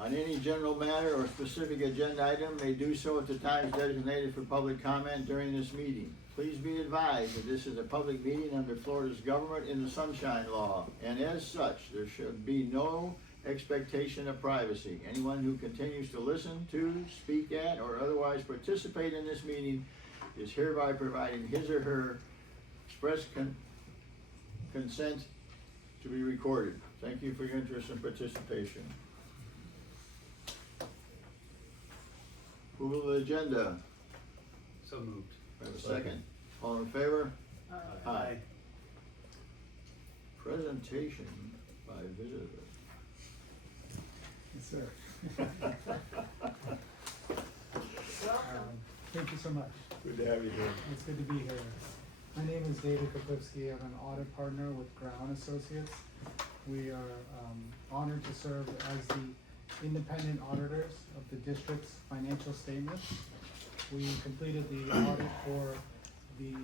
on any general matter or specific agenda item may do so at the times designated for public comment during this meeting. Please be advised that this is a public meeting under Florida's Government in the Sunshine Law, and as such, there should be no expectation of privacy. Anyone who continues to listen to, speak at, or otherwise participate in this meeting is hereby providing his or her express consent to be recorded. Thank you for your interest and participation. Approval of the agenda. So moved. We have a second. All in favor? Aye. Presentation by visitor. Yes, sir. Thank you so much. Good to have you here. It's good to be here. My name is David Koplivsky. I'm an audit partner with Brown Associates. We are honored to serve as the independent auditors of the district's financial statements. We completed the audit for the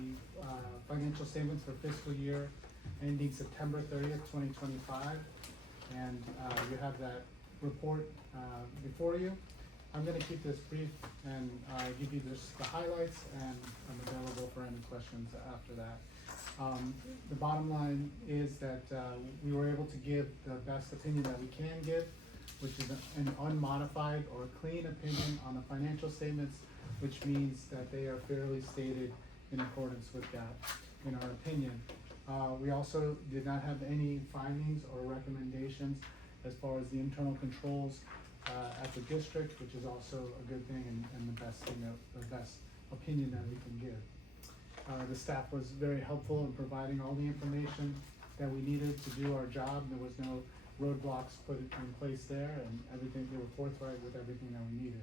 financial statements for fiscal year ending September 30th, 2025. And you have that report before you. I'm going to keep this brief and give you the highlights, and I'm available for any questions after that. The bottom line is that we were able to give the best opinion that we can give, which is an unmodified or clean opinion on the financial statements, which means that they are fairly stated in accordance with that, in our opinion. We also did not have any findings or recommendations as far as the internal controls at the district, which is also a good thing and the best thing, the best opinion that we can give. The staff was very helpful in providing all the information that we needed to do our job. There was no roadblocks put in place there, and everything, they were forthright with everything that we needed.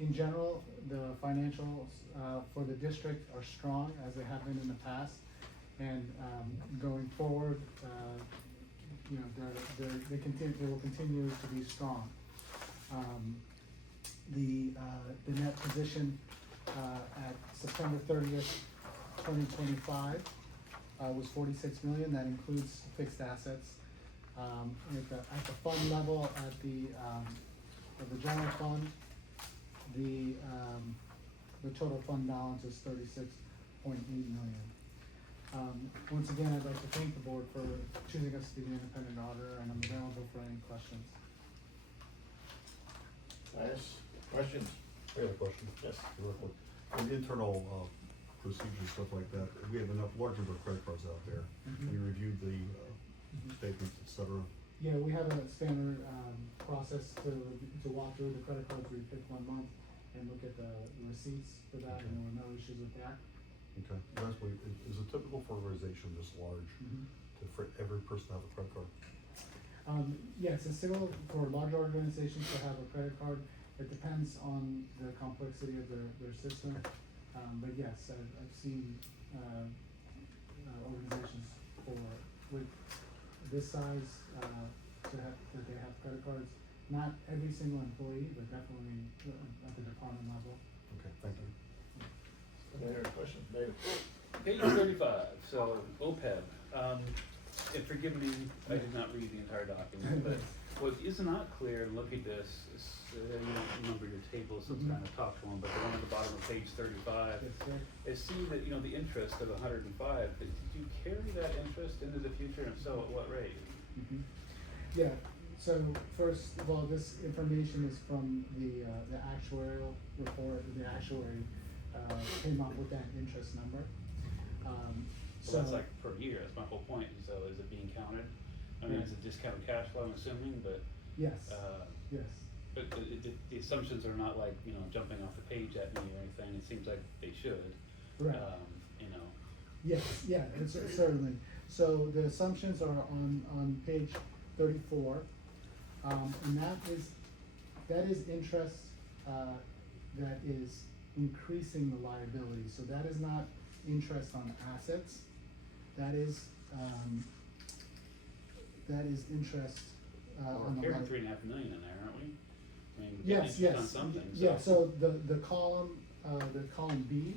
In general, the financials for the district are strong, as they have been in the past, and going forward, you know, they will continue to be strong. The net position at September 30th, 2025 was 46 million. That includes fixed assets. At the fund level, at the general fund, the total fund balance is 36.8 million. Once again, I'd like to thank the board for choosing us to be the independent auditor, and I'm available for any questions. Nice. Questions? I have a question. Yes. Real quick. In internal procedures, stuff like that, we have enough large number of credit cards out there. Mhm. We reviewed the statements, et cetera. Yeah, we have a standard process to walk through the credit cards. We pick 1 month and look at the receipts for that, and there were no issues with that. Okay. Lastly, is it typical for an organization this large for every person to have a credit card? Yes, it's still for large organizations to have a credit card. It depends on the complexity of their system. But yes, I've seen organizations with this size that they have credit cards. Not every single employee, but definitely at the department level. Okay, thank you. Any other questions? David? Page 35, so OPEB. And forgive me, I did not read the entire document, but what is not clear, and look at this, you don't remember your tables, so it's kind of tough one, but the one at the bottom of page 35, Yes, sir. is see that, you know, the interest of 105, but did you carry that interest into the future, and so at what rate? Yeah, so first of all, this information is from the actuarial report. The actuary came up with that interest number. So that's like per year, that's my whole point, and so is it being counted? I mean, it's a discounted cash flow, I'm assuming, but, Yes, yes. but the assumptions are not like, you know, jumping off the page at me or anything, it seems like they should. Right. You know, Yes, yeah, it's certainly. So the assumptions are on page 34, and that is interest that is increasing the liability. So that is not interest on assets. That is interest on the we're liability. carrying 3.5 million in there, aren't we? I mean, we're Yes, getting interest yes, on something, yeah, so the column B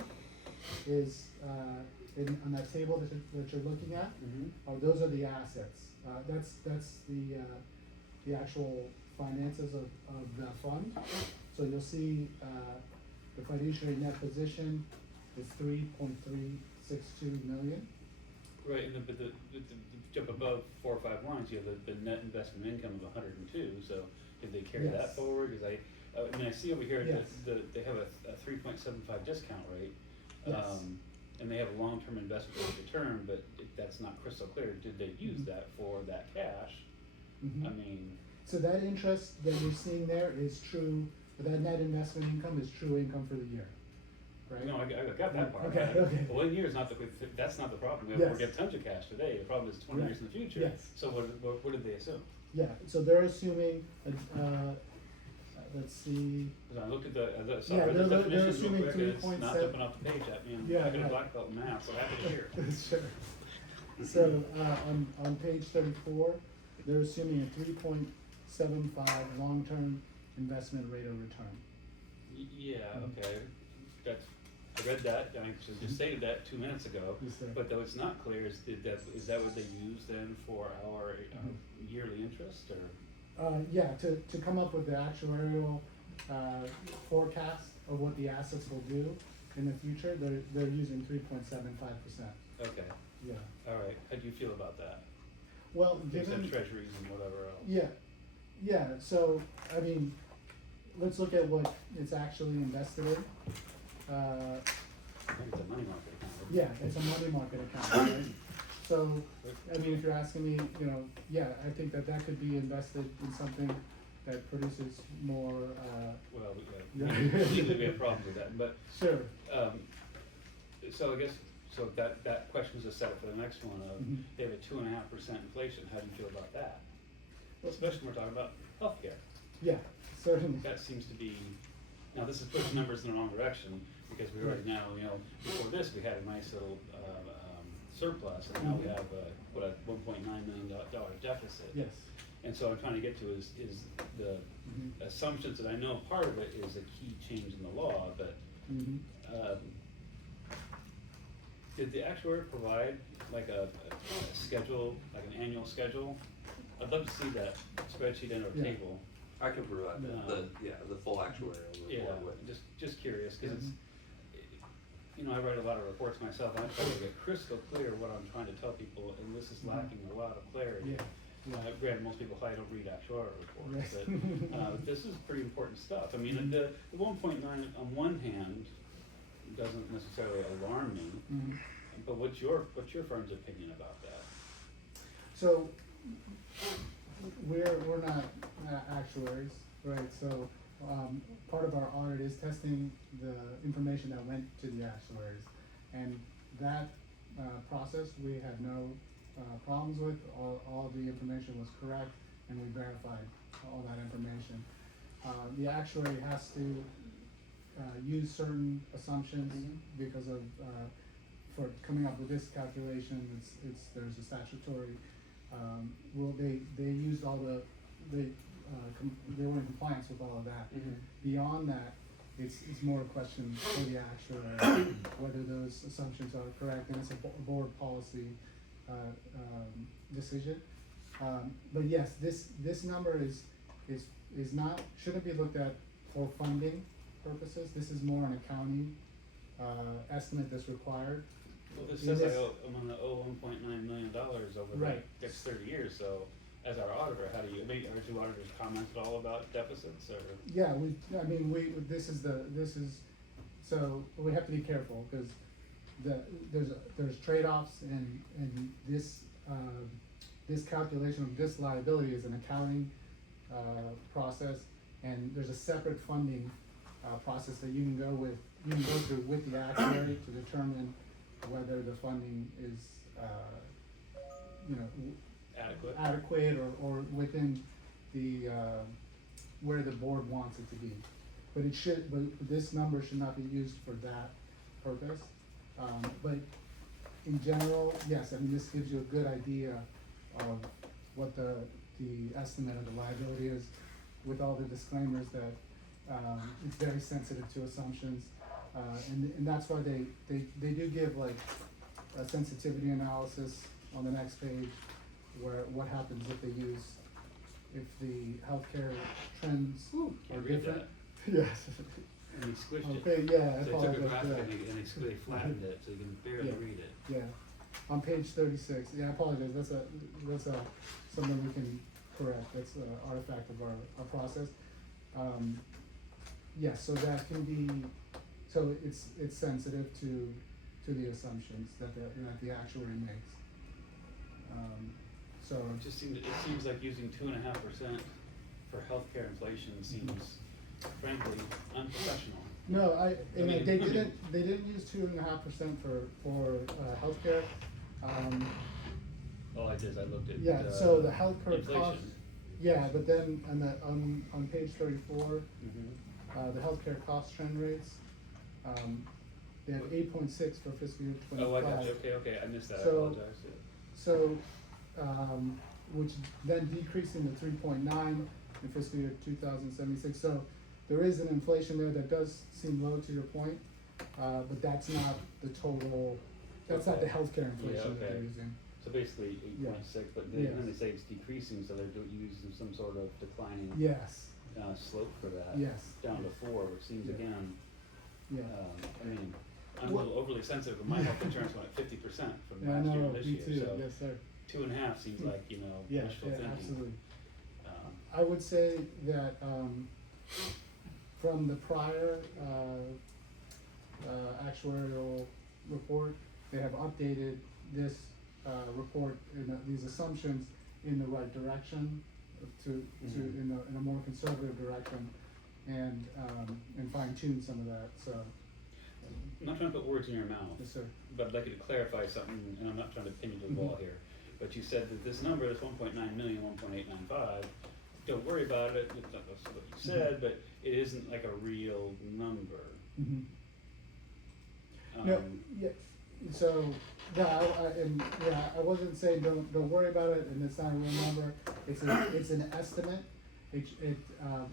is, on that table that you're looking at, Mhm. those are the assets. That's the actual finances of the fund. So you'll see, the fiduciary net position is 3.362 million. Right, and but the jump above 4 or 5 lines, you have the net investment income of 102, so did they carry that Yes. forward? Cause I mean, I see over here Yes. that they have a 3.75 discount rate. Yes. And they have a long-term investment rate of return, but that's not crystal clear. Did they use that for that cash? Mhm. I mean, So that interest that you're seeing there is true, that net investment income is true income for the year, right? no, I got that part. Okay, right? okay. 1 year is not that's not the problem. We Yes. have tons of cash today. The problem is 20 Right. years in the future. Yes. So what did they assume? Yeah, so they're assuming, let's see, 'Cause I looked at the Yeah, read the they're definitions real assuming quick, and it's not 3.7 jumping off the page at me. And Yeah, I got a right. black belt in math, so happy to hear. sure. So, on page 34, they're assuming a 3.75 long-term investment rate of return. Yeah, Mhm. okay. I read that. I just stated that 2 minutes ago. Yes, sir. But though it's not clear, is that what they use then for our yearly interest, or? Yeah, to come up with the actuarial, forecast of what the assets will do in the future, they're using 3.75%. Okay, Yeah. all right. How do you feel about that? Well, Based on given, treasuries and whatever else. yeah, so, I mean, let's look at what it's actually invested in. I think it's a money market account. right? Yeah, it's a money market account, right? So, I mean, if you're asking me, yeah, I think that could be invested in something that produces more, Well, Yeah. legally we have problems with that, but, sure. so I guess, so that question's a setup for the next one of, Mhm. they have a 2.5% inflation. How do you feel about that? Especially when we're talking about healthcare. Yeah, certainly. That seems to be, now this is pushing numbers in the wrong direction, because we already Right. now, before this, we had a nice little, surplus, and now we Mhm. have, a $1.9 million deficit. Yes. And so I'm trying to get to is the Mhm. assumptions, and I know part of it is a key change in the law, but, Mhm. did the actuary provide like a schedule, like an annual schedule? I'd love to see that spreadsheet and or Yeah. table. I can provide No. the full actuarial Yeah, report with. just curious, cause it's, Mhm. I write a lot of reports myself, and I try to get crystal clear what I'm trying to tell people, and this is Mhm. lacking a lot of clarity. Yeah. Granted, most people probably don't read actuarial reports, Right. but, this is pretty important stuff. I mean, Mhm. the 1.9 on one hand doesn't necessarily alarm me, Mhm. but what's your firm's opinion about that? So, we're not actuaries, right, so, part of our audit is testing the information that went to the actuaries. And that, process, we had no, problems with, all the information was correct, and we verified all that information. The actuary has to, use certain assumptions Mhm. because of, for coming up with this calculation, there's a statutory, rule, they used all they were in compliance with all of that. Beyond that, it's more a question for the actuary, whether those assumptions are correct, and it's a board policy, decision. But yes, this number is not, shouldn't be looked at for funding purposes. This is more an accounting, estimate that's required. Well, this In says I this- owe, I'm gonna owe $1.9 million over the Right. next 30 years, so as our auditor, how do you, or do auditors comment at all about deficits, or? Yeah, this is, so we have to be careful, because there's trade-offs, and this calculation of this liability is an accounting, process, and there's a separate funding, process that you can go through with the actuary to determine whether the funding is, Adequate? adequate or within the, where the board wants it to be. But this number should not be used for that purpose. But in general, yes, I mean, this gives you a good idea of what the estimate of the liability is, with all the disclaimers that, it's very sensitive to assumptions. And that's why they do give like a sensitivity analysis on the next page, where what happens if they use if the healthcare trends you are read different. that. Yes. And they squished it. Okay, yeah, I So they took a apologize for graphic that. and they flattened it, so you can barely Yeah. read it. Yeah, on page 36, yeah, I apologize, that's something we can correct, that's an artifact of our process. Yes, so that can be, so it's sensitive to the assumptions that the actuary makes. So, It seems like using 2.5% for healthcare inflation seems frankly unprofessional. no, mean, they didn't use 2.5% for healthcare. All I did is I looked at, Yeah, so the healthcare cost, inflation. yeah, but then on page 34, Mhm. the healthcare cost trend rates, they have 8.6 for fiscal year 25. Oh, I got you, okay, I missed that, I So- apologize. So, which then decreasing to 3.9 in fiscal year 2076. So there is an inflation there that does seem low to your point, but that's not the total, that's not the healthcare inflation that they're okay. using. So basically Yeah. 8.6, but Yes. then they say it's decreasing, so they're using some sort of declining Yes, slope for that. yes. Down to 4, which seems Yeah. again, Yeah. I mean, I'm a What- little overly sensitive, but my health insurance went up 50% from Yeah, I last year know, to this me year, too, so yes, sir. 2.5 seems like, Yeah, wishful yeah, thinking. absolutely. Um, I would say that, from the prior, actuarial report, they have updated this, report in these assumptions in the right direction in a more conservative direction and fine tune some of that, so, I'm not trying to put words in your mouth, yes, sir. but I'd like you to clarify something, and I'm not trying to pin you to the wall Mhm. here. But you said that this number, this 1.9 million, 1.895, don't worry about it, that's what you said, but it isn't like a real number. Mhm. No, Um, yeah, so, I wasn't saying don't worry about it, and it's not a real number, it's an estimate.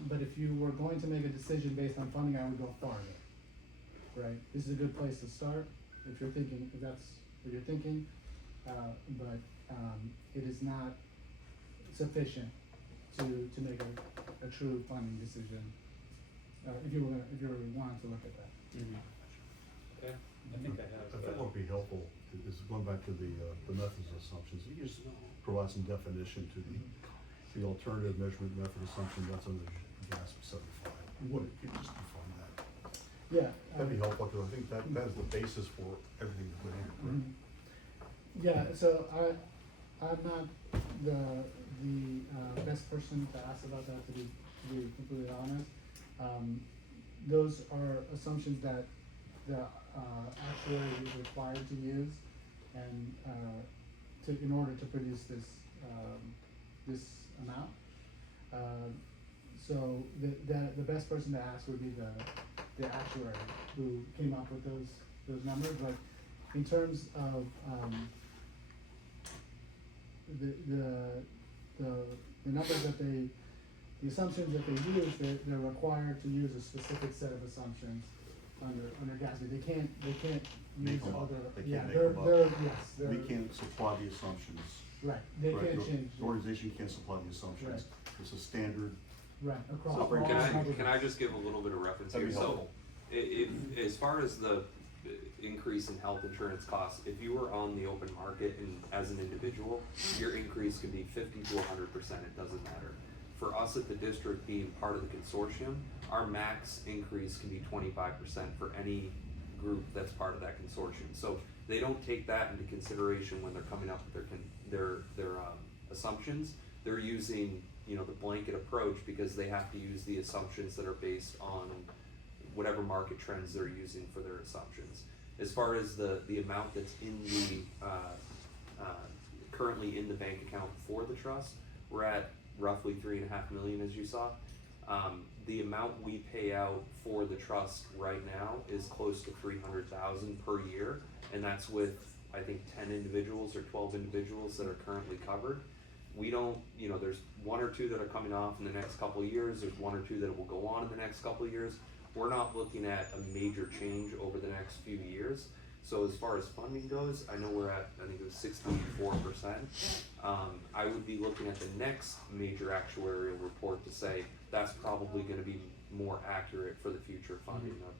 But if you were going to make a decision based on funding, I would go farther, right? This is a good place to start, if that's what you're thinking, but, it is not sufficient to make a true funding decision, if you were wanting to look at that. mhm. Okay, I think I have. I think what would be helpful is going back to the methods assumptions, you just provide some definition to the alternative measurement method assumption that's under GASP 75. What, you could just define that. Yeah. That'd be helpful, because I think that is the basis for everything that went in, correct? Yeah, so I'm not the best person to ask about that, to be completely honest. Those are assumptions that the actuary is required to use and in order to produce this amount. So the best person to ask would be the actuary who came up with those numbers, but in terms of the numbers that the assumptions that they use, they're required to use a specific set of assumptions under GASB. They can't Make use them up. other, They yeah, can't make they're, them up. they're. We can't supply the assumptions. Right, they Correct. can't The- change. The organization can't supply the assumptions. Right. It's a standard. Right, across So all numbers. can I just give a little bit of reference That'd here? be So, helpful. as far as the increase in health insurance costs, if you were on the open market and as an individual, your increase could be 50 to 100%, it doesn't matter. For us at the district being part of the consortium, our max increase can be 25% for any group that's part of that consortium. So they don't take that into consideration when they're coming up with their assumptions. They're using, the blanket approach because they have to use the assumptions that are based on whatever market trends they're using for their assumptions. As far as the amount that's in the currently in the bank account for the trust, we're at roughly 3.5 million, as you saw. The amount we pay out for the trust right now is close to 300,000 per year, and that's with I think 10 individuals or 12 individuals that are currently covered. We don't, there's one or two that are coming off in the next couple of years. There's one or two that will go on in the next couple of years. We're not looking at a major change over the next few years. So as far as funding goes, I know we're at, I think it was 64%. I would be looking at the next major actuarial report to say that's probably gonna be more accurate for the future funding of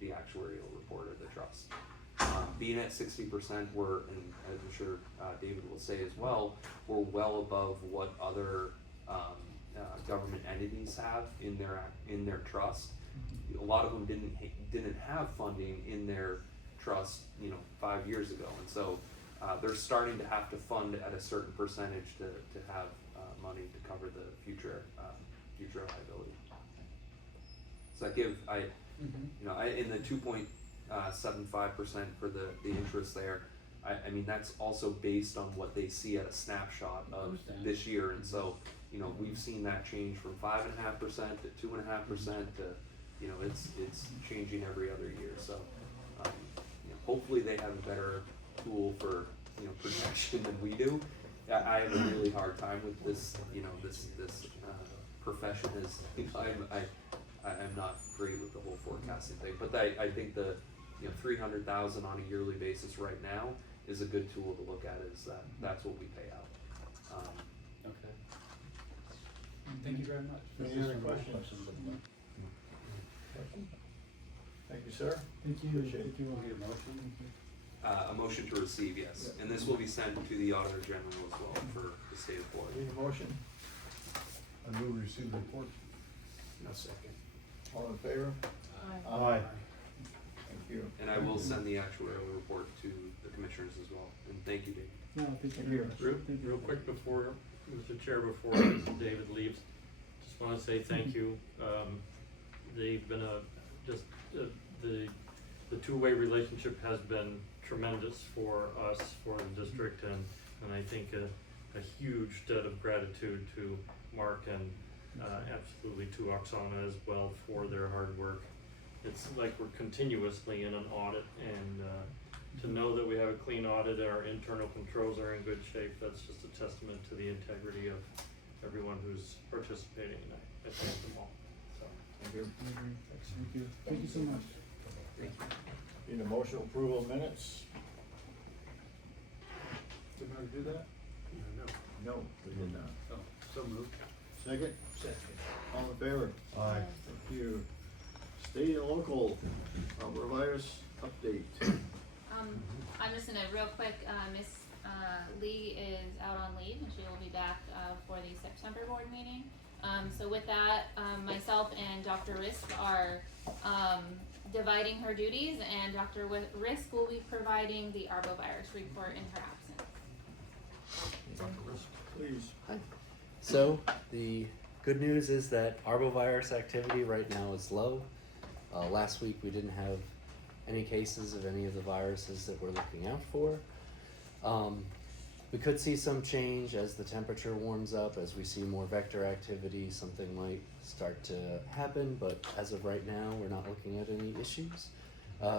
the actuarial report of the trust. Being at 60%, and I'm sure David will say as well, we're well above what other government entities have in their trust. A lot of them didn't have funding in their trust, 5 years ago, and so they're starting to have to fund at a certain percentage to have money to cover the future liability. So in the 2.75% for the interest there, I mean, that's also based on what they see at a snapshot of this year, and so, we've seen that change from 5.5% to 2.5% to, it's changing every other year, so, hopefully they have a better tool for, projection than we do. I have a really hard time with this, this profession is, I'm not great with the whole forecasting thing, but I think the, 300,000 on a yearly basis right now is a good tool to look at, is that's what we pay out. Okay. Thank you very much. Any other questions? Thank you, sir. Thank you. Appreciate it. Thank you all. Need a motion? A motion to receive, yes, and this will be sent to the Auditor General as well for the state of Florida. Need a motion? I move we receive the report. No second. All in favor? Aye. Thank you. And I will send the actuarial report to the commissioners as well, and thank you, Dave. No, thank you Thank very you. much. Thank you. Real quick before, Mr. Chair, before David leaves, just wanna say thank you. They've been the two-way relationship has been tremendous for us, for the district, and I think a huge debt of gratitude to Mark and absolutely to Oksana as well for their hard work. It's like we're continuously in an audit, and to know that we have a clean audit, our internal controls are in good shape, that's just a testament to the integrity of everyone who's participating, and I thank them all, so. Thank you. Thank you. Thank you so much. Need a motion approval of minutes? Did I do that? No. No, we did not. Oh, so moved. Second? Second. All in favor? Aye. Thank you. State and local virus update. I'm just gonna real quick, Miss Lee is out on leave and she will be back for the September board meeting. So with that, myself and Dr. Risk are dividing her duties, and Dr. Risk will be providing the arbovirus report in her absence. Please. So the good news is that arbovirus activity right now is low. Last week we didn't have any cases of any of the viruses that we're looking out for. We could see some change as the temperature warms up, as we see more vector activity, something might start to happen, but as of right now, we're not looking at any issues.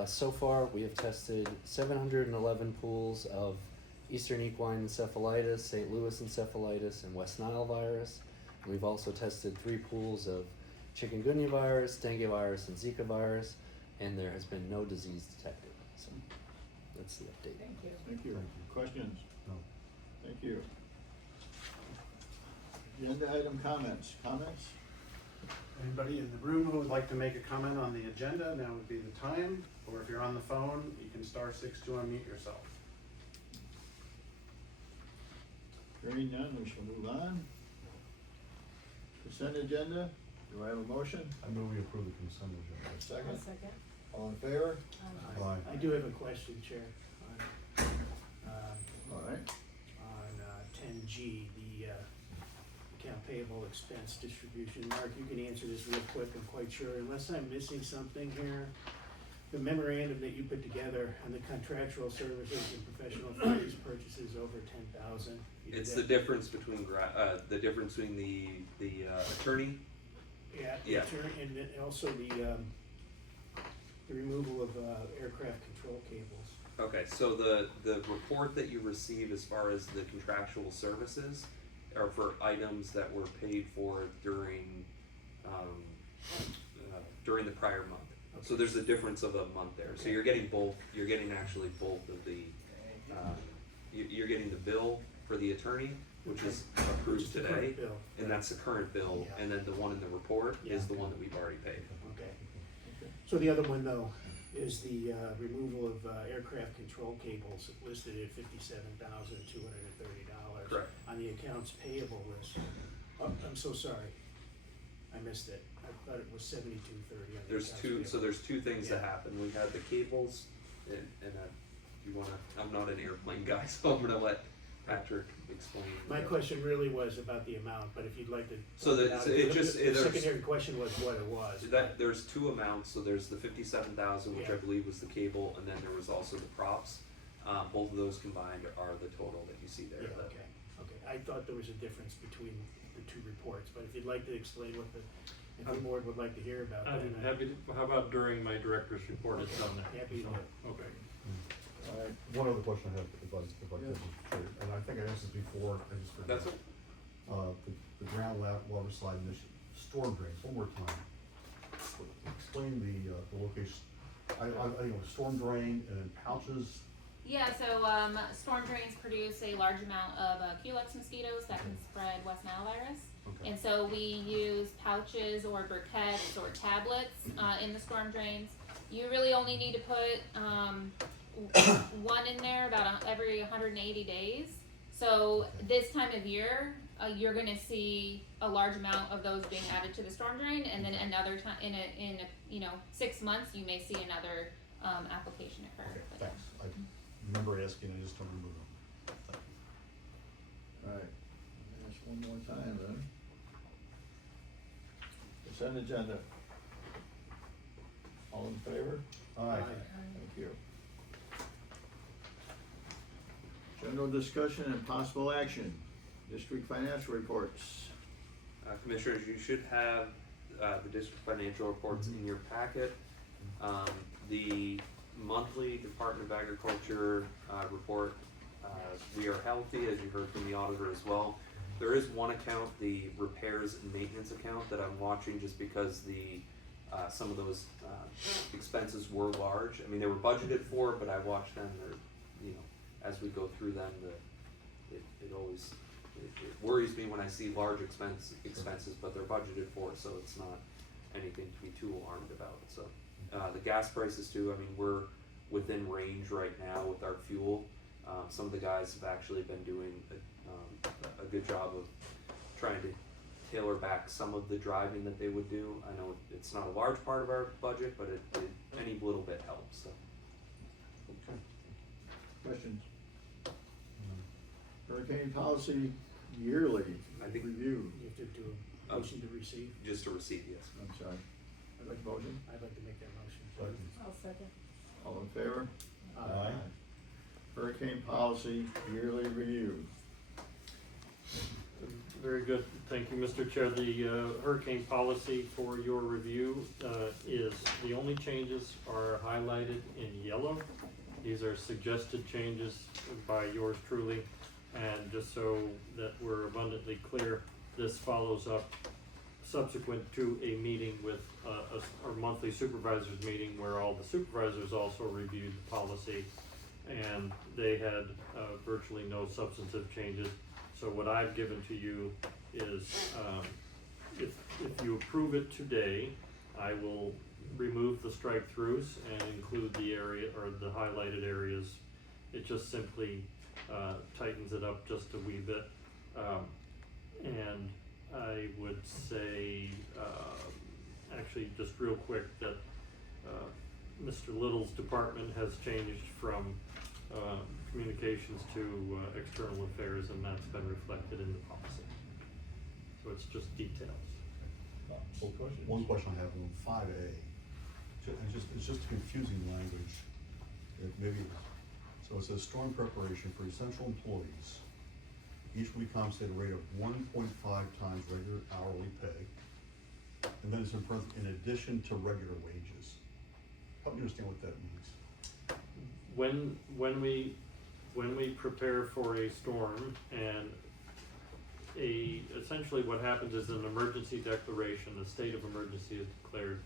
So far, we have tested 711 pools of Eastern equine encephalitis, St. Louis encephalitis, and West Nile virus. And we've also tested 3 pools of chikungunya virus, dengue virus, and Zika virus, and there has been no disease detected. So that's the update. Thank you. Thank you. Questions? No. Thank you. Agenda item comments. Comments? Anybody in the room who would like to make a comment on the agenda, now would be the time, or if you're on the phone, you can star 6 to unmute yourself. Hearing none, we shall move on. Consent agenda, do I have a motion? I move we approve the consent agenda. Second? second. All in favor? Aye. I do have a question, Chair, All right. on 10G, the account payable expense distribution. Mark, you can answer this real quick, I'm quite sure, unless I'm missing something here. The memorandum that you put together on the contractual services and professional fees purchases over 10,000. It's the difference between the attorney. Yeah, Yeah. and then also the removal of aircraft control cables. Okay, so the report that you receive as far as the contractual services are for items that were paid for during the prior month. So there's a difference of a month there, so you're getting both, you're getting actually both of the, you're getting the bill for the attorney, which is approved Just the today, current bill. and that's the current bill, Yeah. and then the one in the report Yeah. is the one that we've already paid. Okay. So the other one though is the removal of aircraft control cables listed at $57,230. Correct. On the accounts payable list. Oh, I'm so sorry. I missed it. I thought it was $72.30 on the There's accounts two, payable. so there's two things that Yeah. happen, we had the cables, and you wanna, I'm not an airplane guy, so I'm gonna let Patrick explain. My question really was about the amount, but if you'd like to. So point that- out- so it just- The there's- secondary question was what it was. That, there's two amounts, so there's the 57,000, which I Yeah. believe was the cable, and then there was also the props. Both of those combined are the total that you see there. Yeah, that- okay. I thought there was a difference between the two reports, but if you'd like to explain what if the board would like to hear about that. I'm happy to, how about during my director's report, it's on there. Happy to. Okay. All right, One other question I have, if I could, and I think I asked this before, I just forgot. That's it. The ground water slide initiative, storm drains, one more time. Explain the location, I know, storm drain and pouches, Yeah, so storm drains produce a large amount of Culex mosquitoes that can spread West Nile virus. okay. And so we use pouches or briquettes or tablets in the storm drains. You really only need to put one in there about every 180 days. So this time of year, you're gonna see a large amount of those being added to the storm drain, and then another time in a 6 months, you may see another application occur. Okay, But, thanks. I remember asking, I just don't remember them. Thank you. all right. Ask one more time then. Consent agenda. All in favor? Aye. Thank you. General discussion and possible action. District financial reports. Commissioners, you should have the district financial reports in your packet. The monthly Department of Agriculture report, we are healthy, as you heard from the auditor as well. There is one account, the repairs and maintenance account, that I'm watching just because some of those expenses were large. I mean, they were budgeted for, but I watched them, as we go through them, it always, it worries me when I see large expenses, but they're budgeted for, so it's not anything to be too alarmed about, so. The gas prices too, I mean, we're within range right now with our fuel. Some of the guys have actually been doing a good job of trying to tailor back some of the driving that they would do. I know it's not a large part of our budget, but any little bit helps, so. Okay. Questions? Hurricane policy yearly I think- review. You have to do a motion to receive. Just to receive, yes. I'm sorry. I'd like motion. I'd like to make that motion. I'll second. All in favor? Aye. Hurricane policy yearly review. Very good, thank you, Mr. Chair. The hurricane policy for your review is, the only changes are highlighted in yellow. These are suggested changes by yours truly, and just so that we're abundantly clear, this follows up subsequent to a meeting with our monthly supervisors meeting where all the supervisors also reviewed the policy, and they had virtually no substantive changes. So what I've given to you is, if you approve it today, I will remove the strike-throughs and include the area, or the highlighted areas. It just simply tightens it up just a wee bit. And I would say, actually, just real quick, that Mr. Little's department has changed from communications to external affairs, and that's been reflected in the policy. So it's just details. One question I have on 5A, it's just a confusing language. So it says storm preparation for essential employees. Each will be compensated at a rate of 1.5 times regular hourly pay. And then it's in parentheses, in addition to regular wages. Help me understand what that means. When we prepare for a storm, and essentially what happens is an emergency declaration, a state of emergency is declared,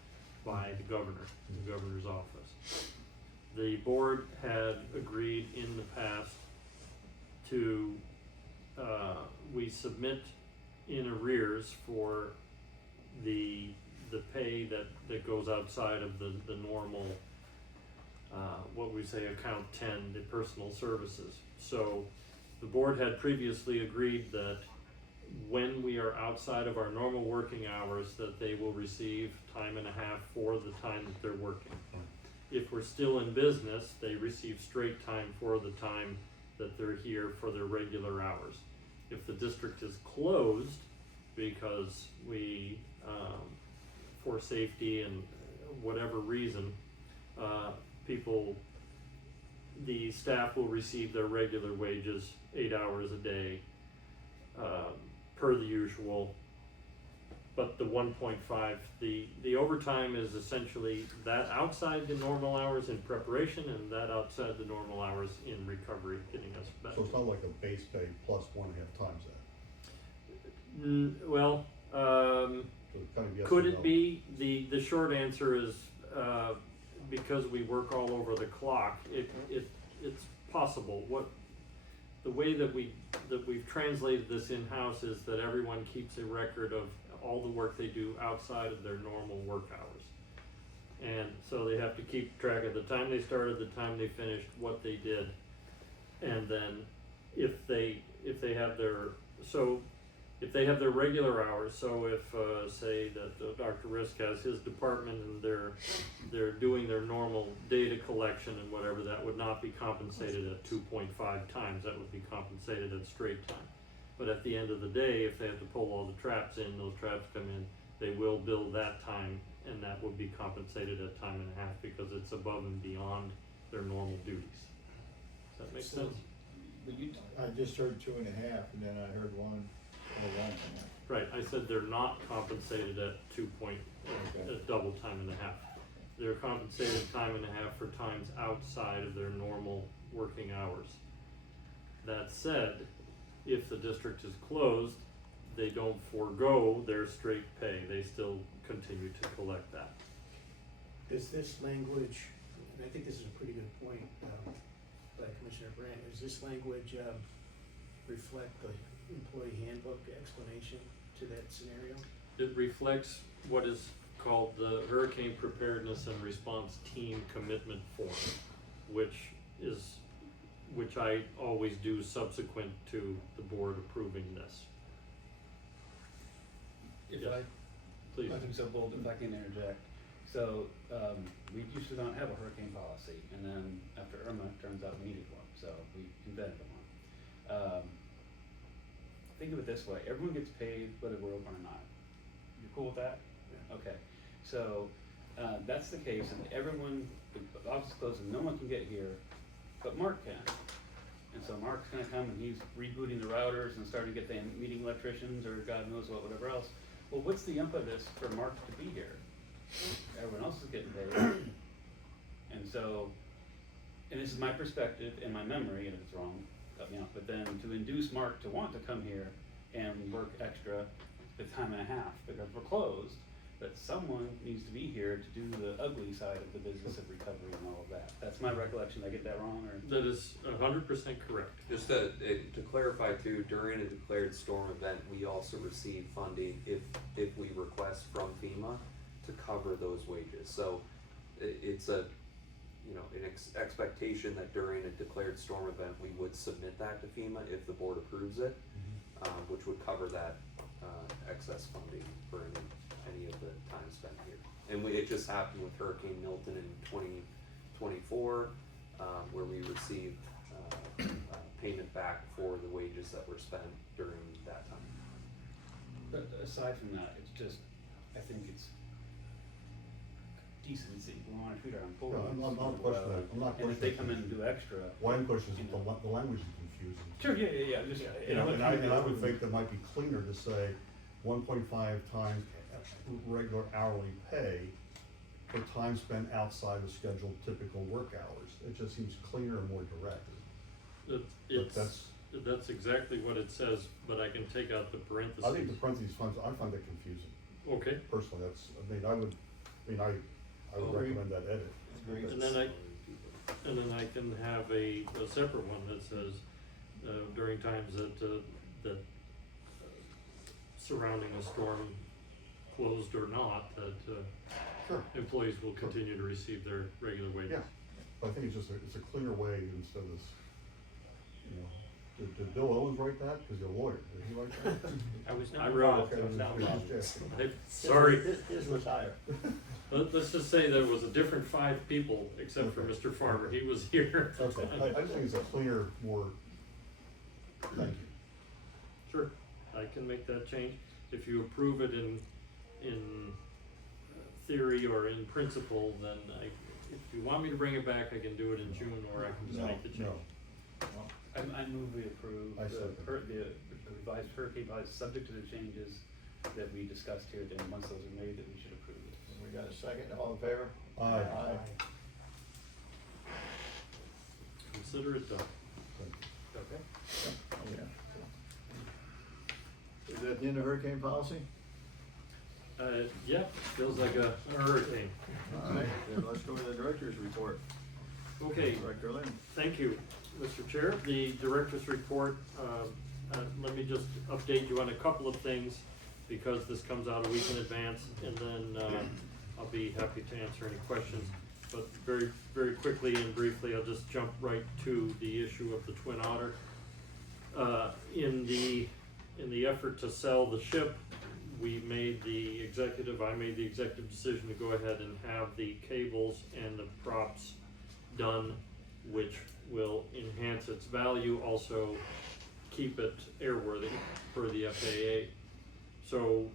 by the governor's office. The board had agreed in the past to, we submit in arrears for the pay that goes outside of the normal, what we say account 10, the personal services. So the board had previously agreed that when we are outside of our normal working hours, that they will receive time and a half for the time that they're working. If we're still in business, they receive straight time for the time that they're here for their regular hours. If the district is closed because we, for safety and whatever reason, the staff will receive their regular wages, 8 hours a day, per the usual. But the 1.5, the overtime is essentially that outside the normal hours in preparation and that outside the normal hours in recovery, getting us back. So it's not like a base pay plus 1.5 times that. Well, So it's kind of yes could or it no. be? The short answer is, because we work all over the clock, it's possible. The way that we've translated this in-house is that everyone keeps a record of all the work they do outside of their normal work hours. And so they have to keep track of the time they started, the time they finished, what they did. And then if they have their regular hours, so if say that Dr. Risk has his department and they're doing their normal data collection and whatever, that would not be compensated at 2.5 times, that would be compensated at straight time. But at the end of the day, if they have to pull all the traps in, those traps come in, they will bill that time and that would be compensated at time and a half because it's above and beyond their normal duties. Does that make So- sense? But you, I just heard 2.5, and then I heard 1.5. Right, I said they're not compensated at Okay. at double time and a half. They're compensated time and a half for times outside of their normal working hours. That said, if the district is closed, they don't forego their straight pay, they still continue to collect that. Does this language, and I think this is a pretty good point, by Commissioner Brandt, does this language, reflect the employee handbook explanation to that scenario? It reflects what is called the Hurricane Preparedness and Response Team Commitment Form, which I always do subsequent to the board approving this. if Yes. I think so bold, if I can interject. So, we used to not have a hurricane policy, and then after Irma, it turns out we needed one, so we invented one. Think of it this way, everyone gets paid whether we're open or not. You cool with that? Yeah. Okay, so, that's the case, and everyone, the office is closed and no one can get here, but Mark can. And so Mark's gonna come and he's rebooting the routers and starting to get them meeting electricians or God knows what, whatever else. Well, what's the impetus for Mark to be here? Everyone else is getting paid. And so, and this is my perspective and my memory, and if it's wrong, cut me off, but then to induce Mark to want to come here and work extra, the time and a half, because we're closed, that someone needs to be here to do the ugly side of the business of recovery and all of that. That's my recollection. Did I get that wrong, or? That is 100% correct. Just to clarify too, during a declared storm event, we also receive funding if we request from FEMA to cover those wages. So it's a, an expectation that during a declared storm event, we would submit that to FEMA if the board approves it, which would cover that excess funding for any of the time spent here. And it just happened with Hurricane Milton in 2024, where we received payment back for the wages that were spent during that time. But aside from that, it's just, I think it's decency. We wanna treat our employees. I'm not questioning that. I'm not And if they questioning come in and do extra. What I'm questioning is you know. the language is confusing. Sure, yeah, just. And I would think that might be cleaner to say 1.5 times regular hourly pay for time spent outside of scheduled typical work hours. It just seems cleaner and more direct. That's exactly what it says, but I can take out the parentheses. I think the parentheses, I find that confusing. Okay, Personally, I would, mean, I would Oh, recommend that edit. And then I can have a separate one that says, during times that surrounding a storm, closed or not, that, Sure. employees will continue to receive their regular wages. Yeah, but I think it's just it's a cleaner way instead of this, you know, did Bill Owens write that? Cause you're a lawyer, did he write that? I was I wrote Okay, it. just asking. Sorry, His was higher. let's just say there was a different 5 people, except for Okay. Mr. Farmer, he was here. Okay, I just think it's a cleaner, more, thank you. Sure, I can make that change. If you approve it in theory or in principle, then if you want me to bring it back, I can do it in June, or I can just No, make the change. No, I move we approve I second. the revised hurricane policy, subject to the changes that we discussed here, then once those are made, then we should approve it. We got a second, all in favor? Aye. Consider it done. Thank you. Okay. Oh, yeah. Is that the end of hurricane policy? Yeah, feels like a hurricane. All right, then let's go to the director's report. Okay, Director Lynn. thank you, Mr. Chair. The director's report, let me just update you on a couple of things, because this comes out a week in advance, and then I'll be happy to answer any questions. But very, very quickly and briefly, I'll just jump right to the issue of the Twin Otter. In the effort to sell the ship, I made the executive decision to go ahead and have the cables and the props done, which will enhance its value, also keep it airworthy per the FAA. So,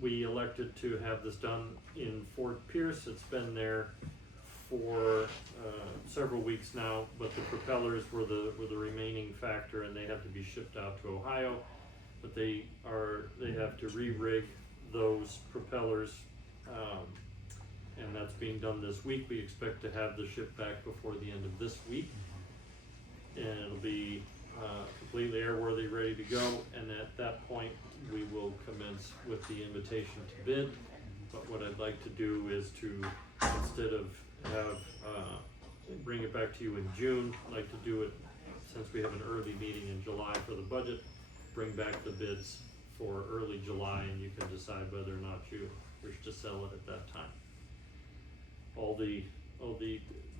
we elected to have this done in Fort Pierce. It's been there for several weeks now, but the propellers were the remaining factor, and they have to be shipped out to Ohio. But they have to re-rig those propellers, and that's being done this week. We expect to have the ship back before the end of this week, and it'll be completely airworthy, ready to go. And at that point, we will commence with the invitation to bid. But what I'd like to do is to, instead of bring it back to you in June, I'd like to do it, since we have an early meeting in July for the budget, bring back the bids for early July, and you can decide whether or not you wish to sell it at that time.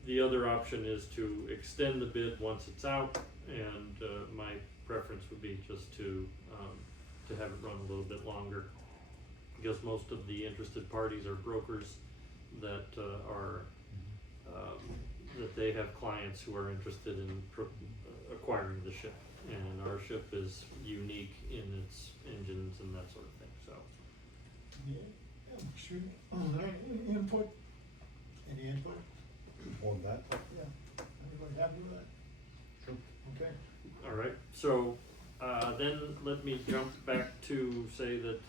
The other option is to extend the bid once it's out, and my preference would be just to have it run a little bit longer, because most of the interested parties are brokers that that they have clients who are interested in acquiring the ship, and our ship is unique in its engines and that sort of thing, so. Excuse me, any input? Any input? On that, Yeah. Anybody happy with that? sure. Okay. All right, so, then let me jump back to say that,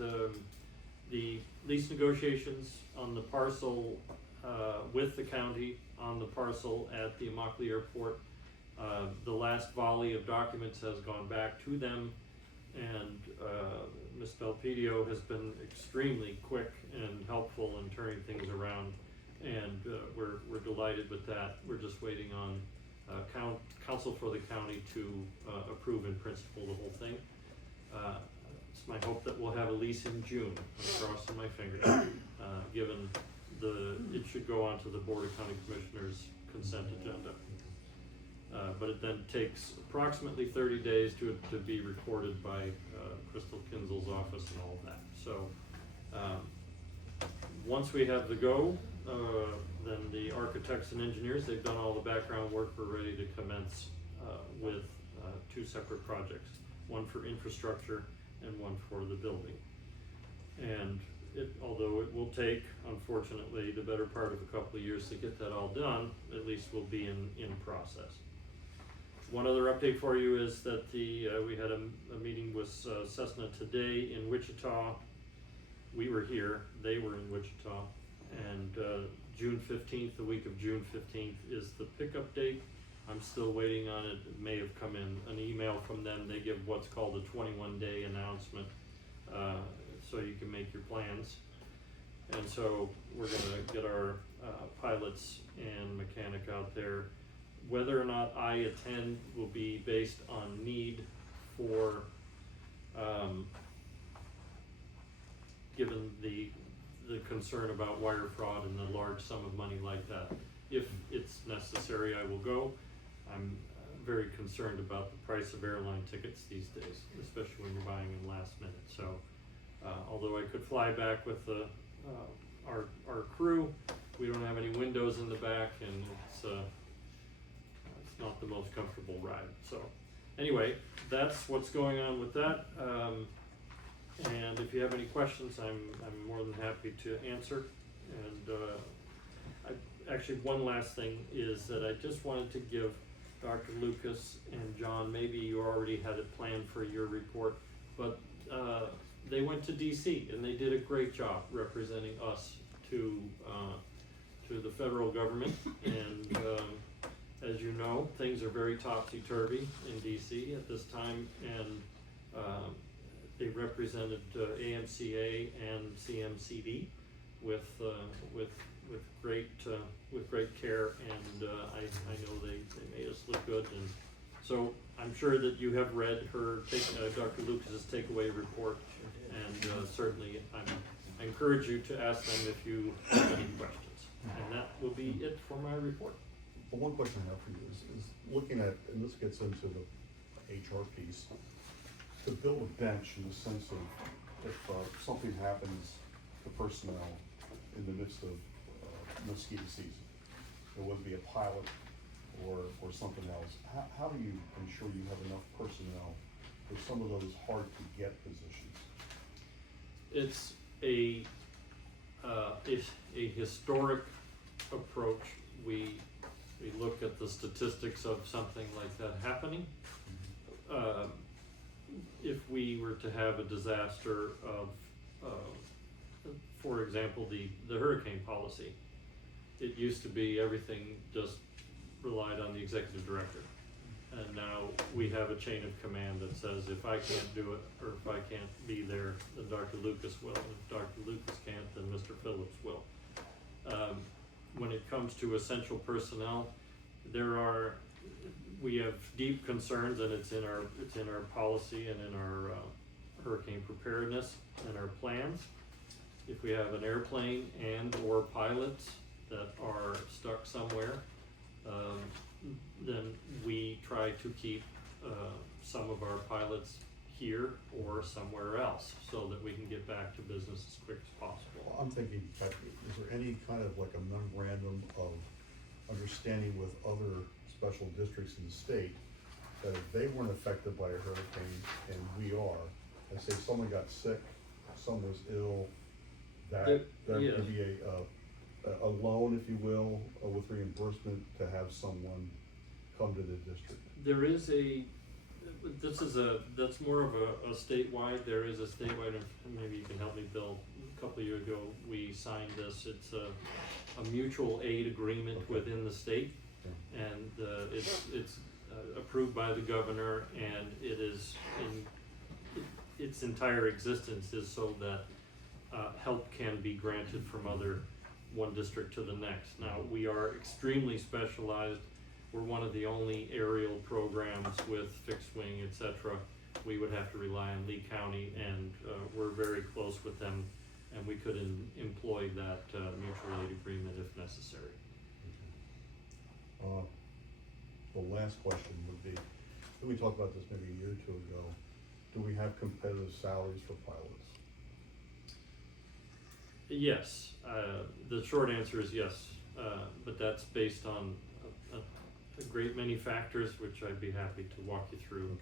the lease negotiations on the parcel, with the county on the parcel at the Immokalee Airport, the last volley of documents has gone back to them, and, Ms. Belpedio has been extremely quick and helpful in turning things around, and, we're delighted with that. We're just waiting on, council for the county to, approve in principle the whole thing. It's my hope that we'll have a lease in June. I'm crossing my fingers, given it should go on to the Board of County Commissioners consent agenda. But it then takes approximately 30 days to be recorded by, Crystal Kinzel's office and all of that. So, once we have the go, then the architects and engineers, they've done all the background work, we're ready to commence, with, 2 separate projects, one for infrastructure and one for the building. And although it will take, unfortunately, the better part of a couple of years to get that all done, at least we'll be in process. One other update for you is that we had a meeting with Cessna today in Wichita. We were here, they were in Wichita, and June 15th, the week of June 15th is the pickup date. I'm still waiting on it. It may have come in an email from them. They give what's called a 21-day announcement, so you can make your plans. And so we're gonna get our pilots and mechanic out there. Whether or not I attend will be based on need for, given the concern about wire fraud and the large sum of money like that. If it's necessary, I will go. I'm very concerned about the price of airline tickets these days, especially when you're buying them last minute. So, although I could fly back with our crew, we don't have any windows in the back, and it's not the most comfortable ride. So, anyway, that's what's going on with that. And if you have any questions, I'm more than happy to answer. And actually, one last thing is that I just wanted to give Dr. Lucas and John, maybe you already had it planned for your report, but they went to DC and they did a great job representing us to the federal government. And as you know, things are very topsy-turvy in DC at this time, and they represented AMCA and CMCD with great care, and I know they made us look good. And so I'm sure that you have read her Dr. Lucas's takeaway report, and certainly I encourage you to ask them if you have any questions. And that will be it for my report. But one question I have for you is looking at, and this gets into the HR piece, to build a bench in the sense of if something happens to personnel in the midst of mosquito season, there would be a pilot or something else. How do you ensure you have enough personnel for some of those hard to get positions? It's a historic approach. We look at the statistics of something like that happening. If we were to have a disaster of, for example, the hurricane policy, it used to be everything just relied on the executive director. And now we have a chain of command that says if I can't do it, or if I can't be there, then Dr. Lucas will. And if Dr. Lucas can't, then Mr. Phillips will. When it comes to essential personnel, we have deep concerns, and it's in our policy and in our hurricane preparedness and our plans. If we have an airplane and or pilots that are stuck somewhere, then we try to keep some of our pilots here or somewhere else so that we can get back to business as quick as possible. Well, I'm thinking, is there any kind of like a memorandum of understanding with other special districts in the state that if they weren't affected by a hurricane and we are, and say someone got sick, someone was ill, that Yeah. could be a loan, if you will, with reimbursement to have someone come to the district? There is that's more of a statewide, there is a statewide, and maybe you can help me, Bill. A couple of years ago, we signed this. It's a mutual aid agreement within the state, and it's approved by the governor, and it is its entire existence is so that help can be granted from one district to the next. Now, we are extremely specialized. We're one of the only aerial programs with fixed wing, etc. We would have to rely on Lee County, and we're very close with them, and we could employ that mutual aid agreement if necessary. The last question would be, we talked about this maybe a year or two ago, do we have competitive salaries for pilots? Yes, the short answer is yes, but that's based on a great many factors, which I'd be happy to walk you through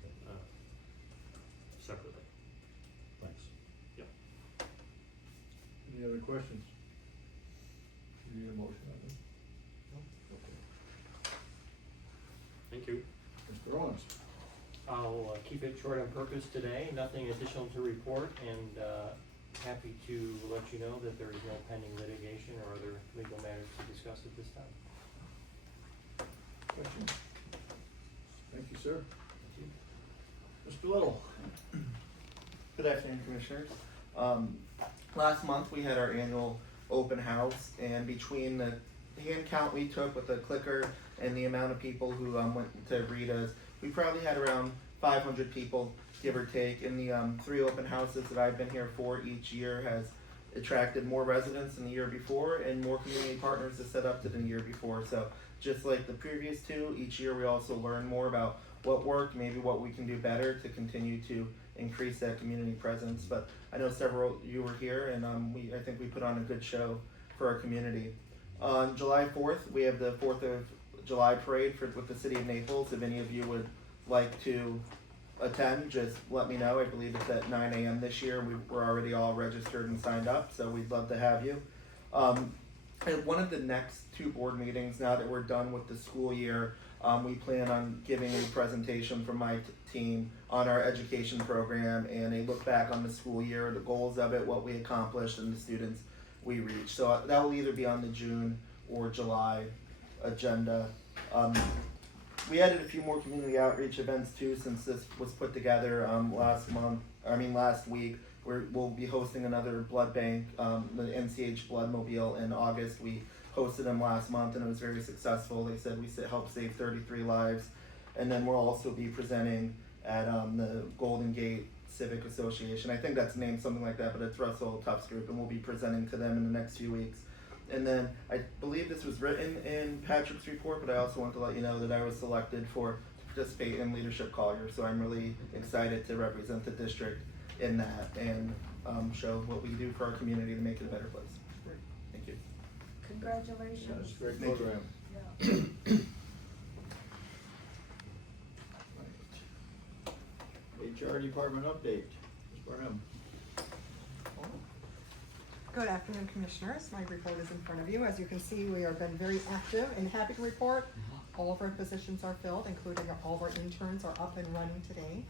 separately. Thanks. Yep. Any other questions? You need a motion on this? Thank you. Mr. Owens? I'll keep it short on purpose today, nothing additional to report, and happy to let you know that there is no pending litigation or other legal matters to discuss at this time. Questions? Thank you, sir. Mr. Little? Good afternoon, Commissioners. Last month we had our annual open house, and between the hand count we took with the clicker and the amount of people who went to Rita's, we probably had around 500 people, give or take. And the 3 open houses that I've been here for each year has attracted more residents than the year before and more community partners to set up to the year before. So just like the previous 2, each year we also learn more about what worked, maybe what we can do better to continue to increase that community presence. But I know several of you were here, and I think we put on a good show for our community. On July 4th, we have the 4th of July parade with the city of Naples. If any of you would like to attend, just let me know. I believe it's at 9 a.m. this year. We're already all registered and signed up, so we'd love to have you. At one of the next 2 board meetings, now that we're done with the school year, we plan on giving a presentation from my team on our education program and a look back on the school year, the goals of it, what we accomplished, and the students we reached. So that will either be on the June or July agenda. We added a few more community outreach events too, since this was put together last week. We'll be hosting another blood bank, the NCH Blood Mobile in August. We hosted them last month and it was very successful. They said we helped save 33 lives. And then we'll also be presenting at the Golden Gate Civic Association. I think that's named something like that, but it's Russell Tufts Group, and we'll be presenting to them in the next few weeks. And then I believe this was written in Patrick's report, but I also want to let you know that I was selected to participate in Leadership Collier. So I'm really excited to represent the district in that and show what we do for our community to make it a better place. Thank you. Congratulations. That's a great Thank you. program. Yeah. HR department update. Ms. Burnham. Good afternoon, Commissioners. My report is in front of you. As you can see, we have been very active and happy to report all of our positions are filled, including all of our interns are up and running today.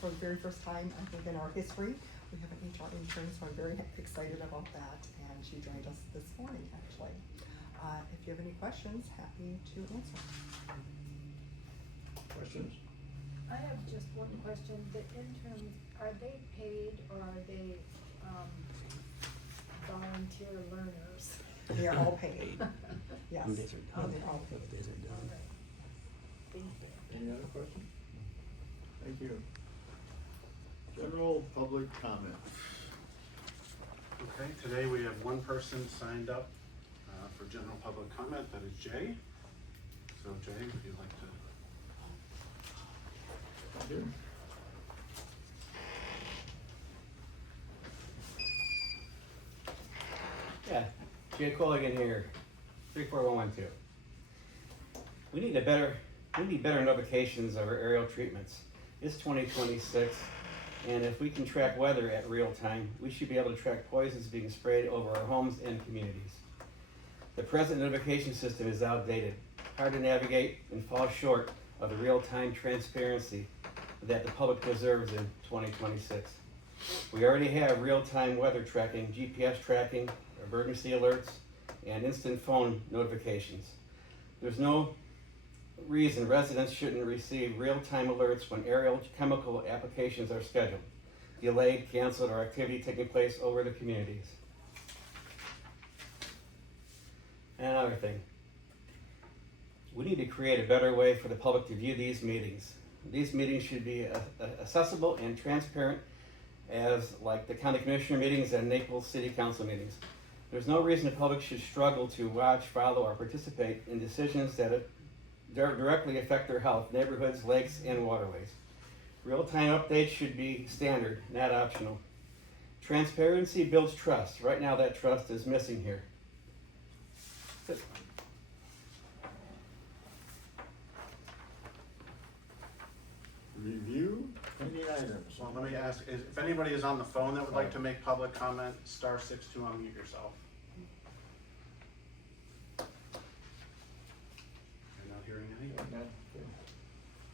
For the very first time, I think, in our history, we have an HR intern, so I'm very excited about that. And she joined us this morning, actually. If you have any questions, happy to answer. Questions? I have just one question. The interns, are they paid or are they volunteer learners? They are all paid. Yes. Okay. They're all paid. All right. Thank you. Any other questions? Thank you. General public comment. Okay, today we have one person signed up for general public comment, that is Jay. So Jay, if you'd like to. Thank you. Yeah, Jay Colligan here, 34112. We need better notifications of our aerial treatments. It's 2026, and if we can track weather at real time, we should be able to track poisons being sprayed over our homes and communities. The present notification system is outdated, hard to navigate, and falls short of the real-time transparency that the public deserves in 2026. We already have real-time weather tracking, GPS tracking, emergency alerts, and instant phone notifications. There's no reason residents shouldn't receive real-time alerts when aerial chemical applications are scheduled, delayed, canceled, or activity taking place over the communities. And another thing, we need to create a better way for the public to view these meetings. These meetings should be accessible and transparent as like the county commissioner meetings and Naples City Council meetings. There's no reason the public should struggle to watch, follow, or participate in decisions that directly affect their health, neighborhoods, lakes, and waterways. Real-time updates should be standard, not optional. Transparency builds trust. Right now that trust is missing here. That's it. Review pending items. So let me ask, if anybody is on the phone that would like to make public comment, *6 to unmute yourself. You're not hearing any? Okay.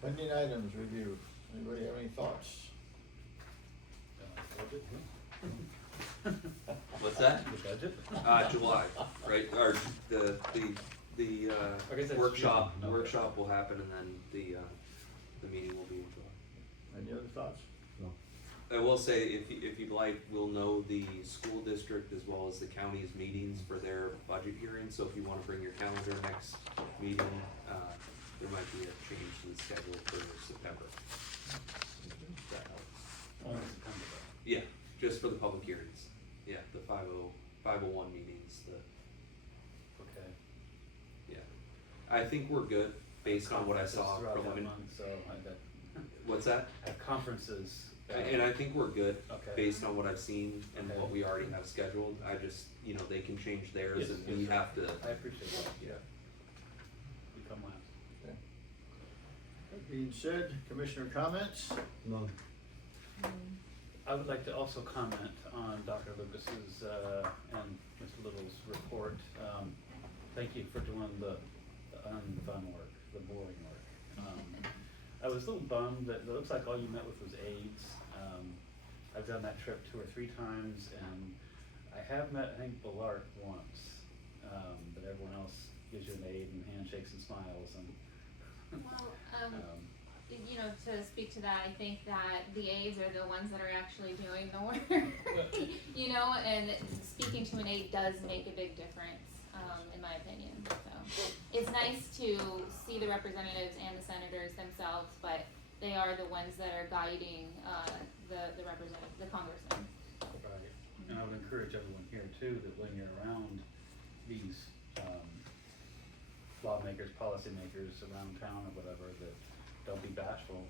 Pending items review. Anybody have any thoughts? What's that? The budget? July, right, or the I guess that's workshop, June. Okay. workshop will happen and then the meeting will be in July. Any other thoughts? No. I will say, if you'd like, we'll know the school district as well as the county's meetings for their budget hearings, so if you wanna bring your calendar next meeting, there might be a change to the schedule for September. That helps. Only September though. Yeah, just for the public hearings, yeah, the 501 meetings, Okay. yeah. I think we're good, based on what I saw Conferences throughout that preliminary. month, so I bet, What's that? at conferences. And I think we're good, Okay. based on what I've seen and Okay. what we already have scheduled. I just, they can change theirs Yes, and yes, we sir. have to, I appreciate that. yeah. We come last. Okay. That being said, commissioner comments? None. I would like to also comment on Dr. Lucas's, and Mr. Little's report. Thank you for doing the unfun work, the boring work. I was a little bummed that it looks like all you met with was aides. I've done that trip 2 or 3 times, and I have met, I think, Ballart once, but everyone else gives you an aide and handshakes and smiles and. Well, to speak to that, I think that the aides are the ones that are actually doing the work, and speaking to an aide does make a big difference, in my opinion, so. It's nice to see the representatives and the senators themselves, but they are the ones that are guiding, the representative, the congressman. Right, and I would encourage everyone here too, that when you're around these, lawmakers, policymakers around town or whatever, that don't be bashful.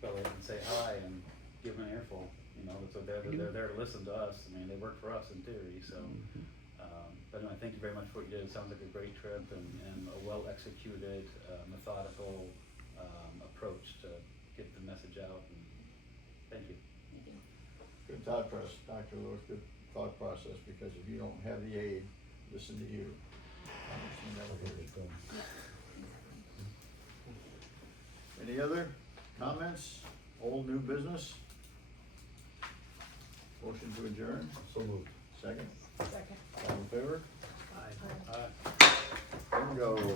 Go in and say hi and give them an earful, that's what they're there to listen to us, I mean, they work for us in theory, so. But anyway, thank you very much for what you did, it sounds like a great trip and a well-executed, methodical, approach to get the message out, and thank you. Good thought process, Dr. Lewis, good thought process, because if you don't have the aid, listen to you. Congressman, that would hurt you. Any other comments? Old, new business? Motion to adjourn, So moved. second? Second. All in favor? Aye. Bingo.